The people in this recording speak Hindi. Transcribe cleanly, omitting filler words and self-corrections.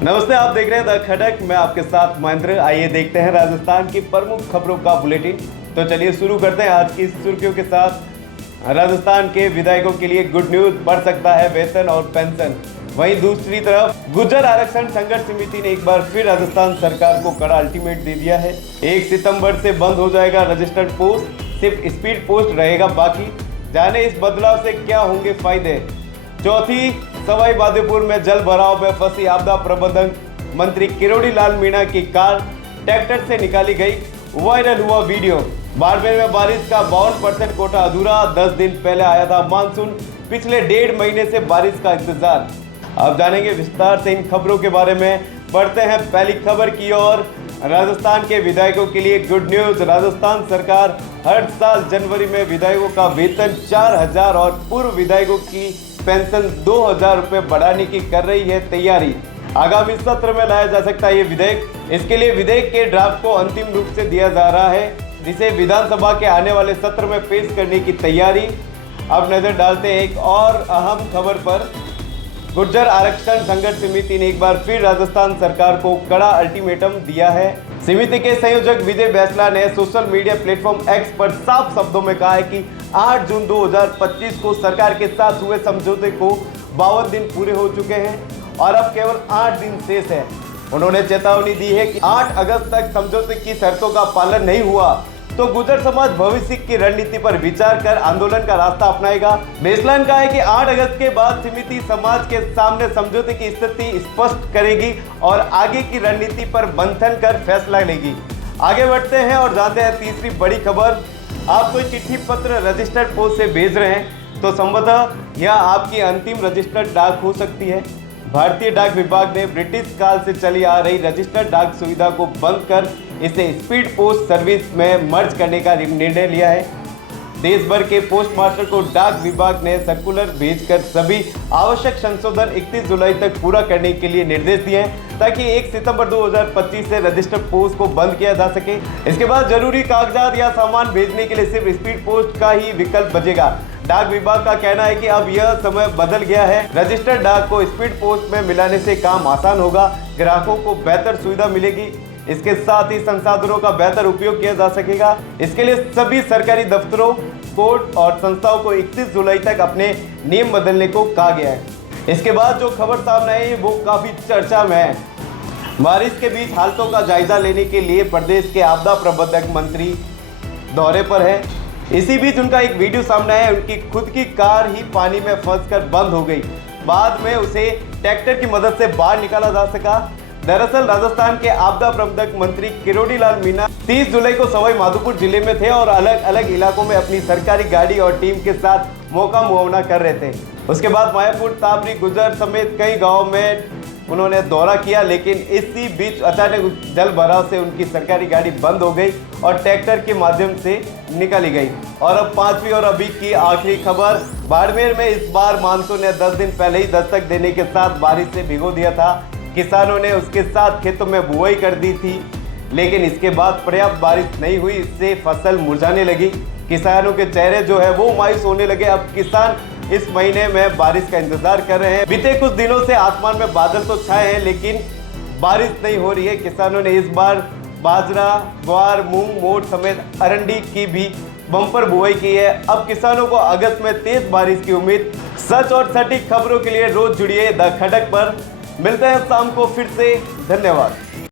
नमस्ते, आप देख रहे हैं द खड़क। मैं आपके साथ महेंद्र। आइए देखते हैं राजस्थान की प्रमुख खबरों का बुलेटिन। तो चलिए शुरू करते हैं आज की सुर्खियों के साथ। राजस्थान के विधायकों के लिए गुड न्यूज, बढ़ सकता है वेतन और पेंशन। वहीं दूसरी तरफ गुर्जर आरक्षण संघर्ष समिति ने एक बार फिर राजस्थान सरकार को कड़ा अल्टीमेट दे दिया है। 1 सितंबर से बंद हो जाएगा रजिस्टर्ड पोस्ट, सिर्फ स्पीड पोस्ट रहेगा बाकी। जाने इस बदलाव से क्या होंगे फायदे। चौथी, सवाई माधोपुर में जल भराव में फंसी आपदा प्रबंधन मंत्री किरोड़ी लाल मीणा की कार ट्रैक्टर से निकाली गई, वायरल हुआ वीडियो। बाड़मेर में बारिश का 52% कोटा अधूरा, 10 दिन पहले आया था मानसून, पिछले 1.5 महीने से बारिश का इंतजार। अब जानेंगे विस्तार से इन खबरों के बारे में। बढ़ते हैं पहली खबर की ओर। राजस्थान के विधायकों के लिए गुड न्यूज। राजस्थान सरकार हर साल जनवरी में विधायकों का वेतन 4,000 और पूर्व विधायकों की पेंशन 2,000 रुपये बढ़ाने की कर रही है तैयारी। आगामी सत्र में लाया जा सकता है ये विधेयक। इसके लिए विधेयक के ड्राफ्ट को अंतिम रूप से दिया जा रहा है, जिसे विधानसभा के आने वाले सत्र में पेश करने की तैयारी। अब नजर डालते हैं एक और अहम खबर पर। गुर्जर आरक्षण संघर्ष समिति ने एक बार फिर राजस्थान सरकार को कड़ा अल्टीमेटम दिया है। समिति के संयोजक विजय बैसला ने सोशल मीडिया प्लेटफॉर्म एक्स पर साफ शब्दों में कहा है कि 8 जून 2025 को सरकार के साथ हुए समझौते को 52 दिन पूरे हो चुके हैं और अब केवल 8 दिन शेष है। उन्होंने चेतावनी दी है कि 8 अगस्त तक समझौते की शर्तों का पालन नहीं हुआ तो गुर्जर समाज भविष्य की रणनीति पर विचार कर आंदोलन का रास्ता अपनाएगा। बैसला ने कहा है कि 8 अगस्त के बाद समिति समाज के सामने समझौते की स्थिति स्पष्ट करेगी और आगे की रणनीति पर मंथन कर फैसला लेगी। आगे बढ़ते हैं और जानते हैं तीसरी बड़ी खबर। आप कोई चिट्ठी पत्र रजिस्टर्ड पोस्ट से भेज रहे हैं तो संभवतः यह आपकी अंतिम रजिस्टर्ड डाक हो सकती है। भारतीय डाक विभाग ने ब्रिटिश काल से चली आ रही रजिस्टर्ड डाक सुविधा को बंद कर इसे स्पीड पोस्ट सर्विस में मर्ज करने का निर्णय लिया है। देश भर के पोस्ट मास्टर को डाक विभाग ने सर्कुलर भेजकर सभी आवश्यक संशोधन 31 जुलाई तक पूरा करने के लिए निर्देश दिए हैं ताकि 1 सितंबर 2025 से रजिस्टर्ड पोस्ट को बंद किया जा सके। इसके बाद जरूरी कागजात या सामान भेजने के लिए सिर्फ स्पीड पोस्ट का ही विकल्प बचेगा। डाक विभाग का कहना है कि अब यह समय बदल गया है। रजिस्टर्ड डाक को स्पीड पोस्ट में मिलाने से काम आसान होगा, ग्राहकों को बेहतर सुविधा मिलेगी। इसके साथ ही संसाधनों का बेहतर उपयोग किया जा सकेगा। इसके लिए सभी सरकारी दफ्तरों, कोर्ट और संस्थाओं को 31 जुलाई तक अपने नियम बदलने को कहा गया है। इसके बाद जो खबर सामने आई वो काफी चर्चा में है। बारिश के बीच हालातों का जायजा लेने के लिए प्रदेश के आपदा प्रबंधक मंत्री दौरे पर है। इसी बीच उनका एक वीडियो सामने आया। उनकी खुद की कार ही पानी में फंसकर बंद हो गई, बाद में उसे ट्रैक्टर की मदद से बाहर निकाला जा सका। दरअसल राजस्थान के आपदा प्रबंधक मंत्री किरोड़ी लाल मीणा 30 जुलाई को सवाई माधोपुर जिले में थे और अलग अलग इलाकों में अपनी सरकारी गाड़ी और टीम के साथ मौका मुआवना कर रहे थे। उसके बाद मायापुर, ताबरी, गुर्जर समेत कई गाँव में उन्होंने दौरा किया, लेकिन इसी बीच अचानक जल भराव से उनकी सरकारी गाड़ी बंद हो गई और ट्रैक्टर के माध्यम से निकाली गई। और अब पांचवी और अभी की आखिरी खबर। बाड़मेर में इस बार मानसून ने 10 दिन पहले ही दस्तक देने के साथ बारिश से भिगो दिया था। किसानों ने उसके साथ खेतों में बुआई कर दी थी, लेकिन इसके बाद पर्याप्त बारिश नहीं हुई, इससे फसल मुरझाने लगी। किसानों के चेहरे जो है वो मायूस होने लगे। अब किसान इस महीने में बारिश का इंतजार कर रहे हैं। बीते कुछ दिनों से आसमान में बादल तो छाए हैं, लेकिन बारिश नहीं हो रही है। किसानों ने इस बार बाजरा, ग्वार, मूंग, मोठ समेत अरंडी की भी बम्पर बुआई की है। अब किसानों को अगस्त में तेज बारिश की उम्मीद। सच और सटीक खबरों के लिए रोज जुड़िए द खड़क पर। मिलते हैं शाम को फिर से। धन्यवाद।